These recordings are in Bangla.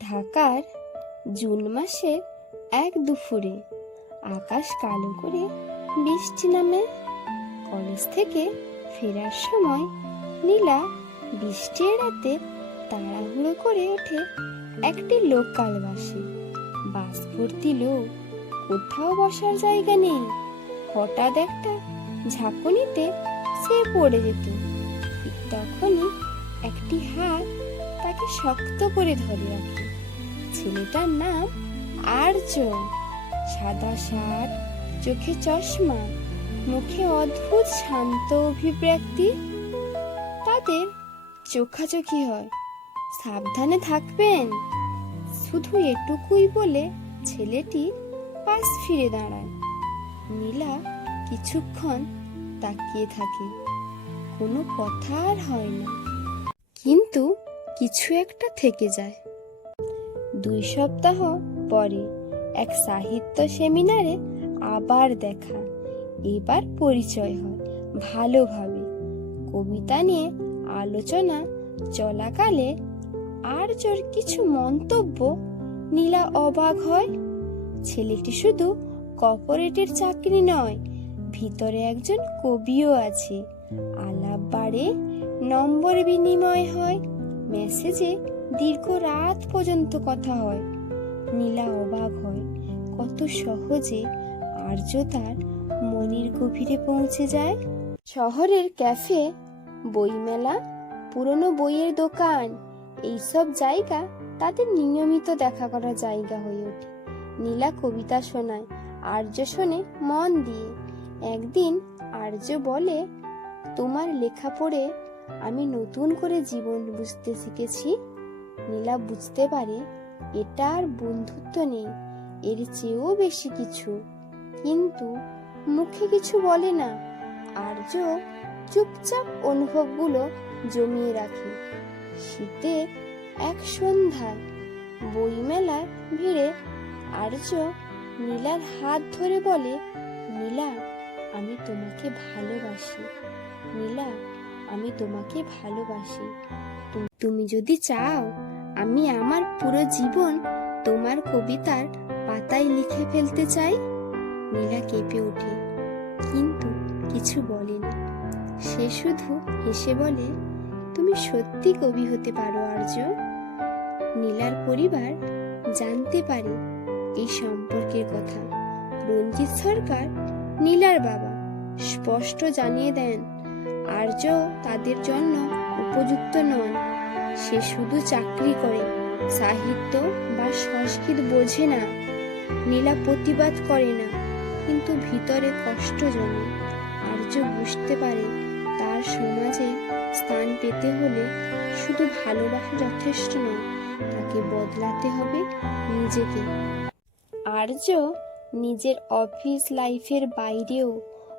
ঢাকার জুন মাসের এক দুপুরে আকাশ কালো করে বৃষ্টি নামে। কলেজ থেকে ফেরার সময় নীলা বৃষ্টি এড়াতে তাড়াহুড়ো করে ওঠে একটি লোকাল বাসে। বাস ভর্তি লোক, কোথাও বসার জায়গা নেই। হঠাৎ একটা ঝাঁকুনিতে সে পড়ে যেত। তখনই একটি হাত তাকে শক্ত করে ধরে রাখে। ছেলেটার নাম আর্য সাদা শার্ট, চোখে চশমা, মুখে অদ্ভুত শান্ত অভিব্যক্তি। তাদের চোখাচোখি হয়। সাবধানে থাকবেন। শুধু এটুকুই বলে ছেলেটি পাশ ফিরে দাঁড়ায়। নীলা কিছুক্ষণ তাকিয়ে থাকে। কোনো কথা আর হয় না। কিন্তু কিছু একটা থেকে যায়। দুই সপ্তাহ পরে এক সাহিত্য সেমিনারে আবার দেখা। এবার পরিচয় হয় ভালোভাবে। কবিতা নিয়ে আলোচনা, চলাকালে আর আর্যর কিছু মন্তব্য নীলা অবাক হয়। ছেলেটি শুধু কর্পোরেটের চাকরি নয়, ভিতরে একজন কবিও আছে। আলাপ বাড়ে, নম্বর বিনিময় হয়। মেসেজে দীর্ঘ রাত পর্যন্ত কথা হয়। নীলা অবাক হয় কত সহজে আর্য তার মনের গভীরে পৌঁছে যায়। শহরের ক্যাফে, বইমেলা, পুরনো বইয়ের দোকান, এইসব জায়গা তাদের নিয়মিত দেখা করার জায়গা হয়ে ওঠে। নীলা কবিতা শোনায়, আর্য শোনে মন দিয়ে। একদিন আর্য বলে, তোমার লেখা পড়ে আমি নতুন করে জীবন বুঝতে শিখেছি। নীলা বুঝতে পারে এটা আর বন্ধুত্ব নেই, এর চেয়েও বেশি কিছু। কিন্তু মুখে কিছু বলে না, আর্য চুপচাপ অনুভবগুলো জমিয়ে রাখে। শীতে এক সন্ধ্যায় বইমেলার ভিড়ে আর্য নীলার হাত ধরে বলে, নীলা, আমি তোমাকে ভালোবাসি। নীলা আমি তোমাকে ভালোবাসি। তুমি যদি চাও, আমি আমার পুরো জীবন তোমার কবিতার পাতায় লিখে ফেলতে চাই। নীলা কেঁপে ওঠে, কিন্তু কিছু বলে না সে শুধু হেসে বলে, তুমি সত্যি কবি হতে পারো আর্য নীলার পরিবার জানতে পারে এই সম্পর্কের কথা। রঞ্জিত সরকার, নীলার বাবা, স্পষ্ট জানিয়ে দেন আর্য তাদের জন্য উপযুক্ত নয়। সে শুধু চাকরি করে, সাহিত্য বা সংস্কৃত বোঝে না নীলা প্রতিবাদ করে না, কিন্তু ভিতরে কষ্ট জমে। আর্য বুঝতে পারে, তার সমাজে স্থান পেতে হলে শুধু ভালোবাসা যথেষ্ট নয়, তাকে বদলাতে হবে নিজেকে। আর্য নিজের অফিস লাইফের বাইরেও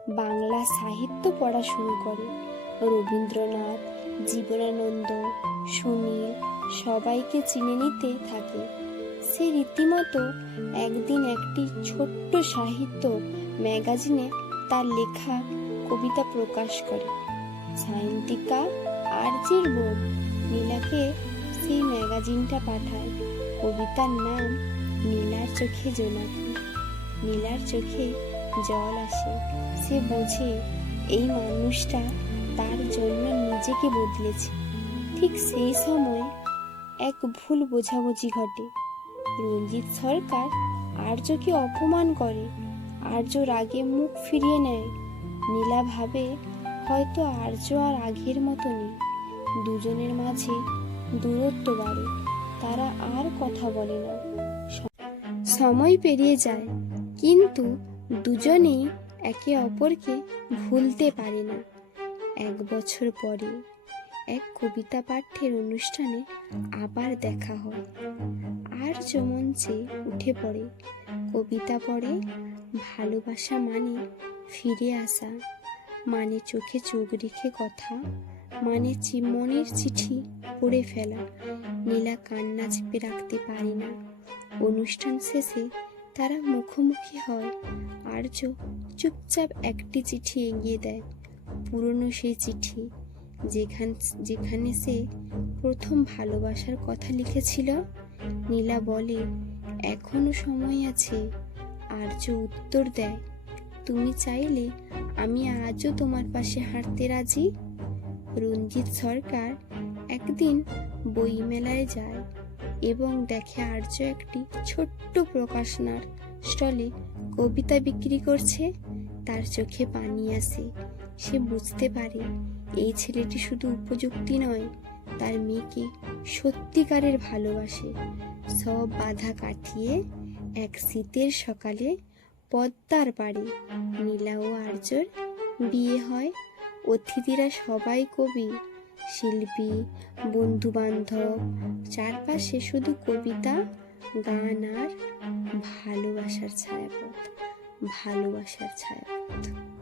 বাংলা সাহিত্য পড়া শুরু করে। রবীন্দ্রনাথ, জীবনানন্দ, সুনীল সবাইকে চিনে নিতে থাকে। সে রীতিমতো একদিন একটি ছোট্ট সাহিত্য ম্যাগাজিনে তার লেখা, কবিতা প্রকাশ করে। সায়ন্তিকা আর্যের বোন নীলাকে সেই ম্যাগাজিনটা পাঠায়। কবিতার নাম নীলার চোখে জোনাকি। নীলার চোখে জল আসে। সে বোঝে এই মানুষটা তার জন্য নিজেকে বদলেছে। ঠিক সেই সময় এক ভুল বোঝাবুঝি ঘটে। রঞ্জিত সরকার আর্যকে অপমান করে। আর্য রাগে মুখ ফিরিয়ে নেয়। নীলা ভাবে, হয়তো আর্য আর আগের মতো নেই। দুজনের মাঝে দূরত্ব বাড়ে। তারা আর কথা বলে না। সময় পেরিয়ে যায়, কিন্তু দুজনেই একে অপরকে ভুলতে পারে না। এক বছর পরে এক কবিতা পাঠ্যের অনুষ্ঠানে আবার দেখা হয়। আর মঞ্চে উঠে পড়ে, কবিতা পড়ে ভালোবাসা মানে ফিরে আসা মানে চোখে চোখ রেখে কথা মানে মনের চিঠি পড়ে ফেলা, নীলা কান্না চেপে রাখতে পারে না। অনুষ্ঠান শেষে তারা মুখোমুখি হয়। আর্য চুপচাপ একটি চিঠি এগিয়ে দেয়, পুরনো সেই চিঠি, যেখান, যেখানে সে প্রথম ভালোবাসার কথা লিখেছিল। নীলা বলে, এখনও সময় আছে। আর্য উত্তর দেয়, তুমি চাইলে আমি আজও তোমার পাশে হাঁটতে রাজি। রঞ্জিত সরকার একদিন বইমেলায় যায়। এবং দেখে আর্য একটি ছোট্ট প্রকাশনার স্টলে কবিতা বিক্রি করছে। তার চোখে পানি আসে সে বুঝতে পারে এই ছেলেটি শুধু উপযুক্তি নয়, তার মেয়েকে সত্যিকারের ভালোবাসে। সব বাধা কাটিয়ে এক শীতের সকালে পদ্মার পাড়ে নীলা ও আর্যর বিয়ে হয়। অতিথিরা সবাই কবি শিল্পী বন্ধু বান্ধব চারপাশে শুধু কবিতা গান আর ভালোবাসার ছায়াপথ ভালোবাসার ছায়াপথ।